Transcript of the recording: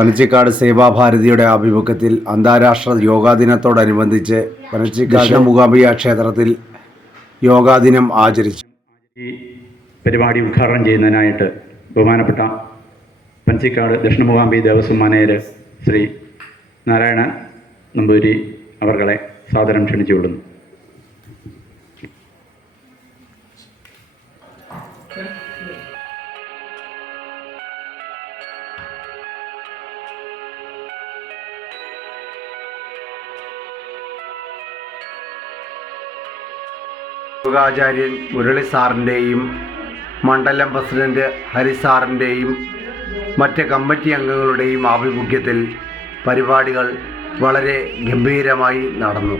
പനച്ചിക്കാട് സേവാഭാരതിയുടെ ആഭിമുഖ്യത്തിൽ അന്താരാഷ്ട്ര യോഗാ ദിനത്തോടനുബന്ധിച്ച് പനച്ചിക്കാട് മൂകാംബിക ക്ഷേത്രത്തിൽ യോഗാ ദിനം ആചരിച്ചു. ഈ പരിപാടി ഉദ്ഘാടനം ചെയ്യുന്നതിനായിട്ട് ബഹുമാനപ്പെട്ട പനച്ചിക്കാട് ദക്ഷിണ മൂകാംബിക ദേവസ്വം മാനേജർ ശ്രീ നാരായണ നമ്പൂരി അവർകളെ സാദരം ക്ഷണിച്ചുകൊള്ളുന്നു. യോഗാചാര്യൻ മുരളി സാറിൻ്റെയും മണ്ഡലം പ്രസിഡന്റ് ഹരി സാറിൻ്റെയും മറ്റ് കമ്മിറ്റി അംഗങ്ങളുടെയും ആഭിമുഖ്യത്തിൽ പരിപാടികൾ വളരെ ഗംഭീരമായി നടന്നു.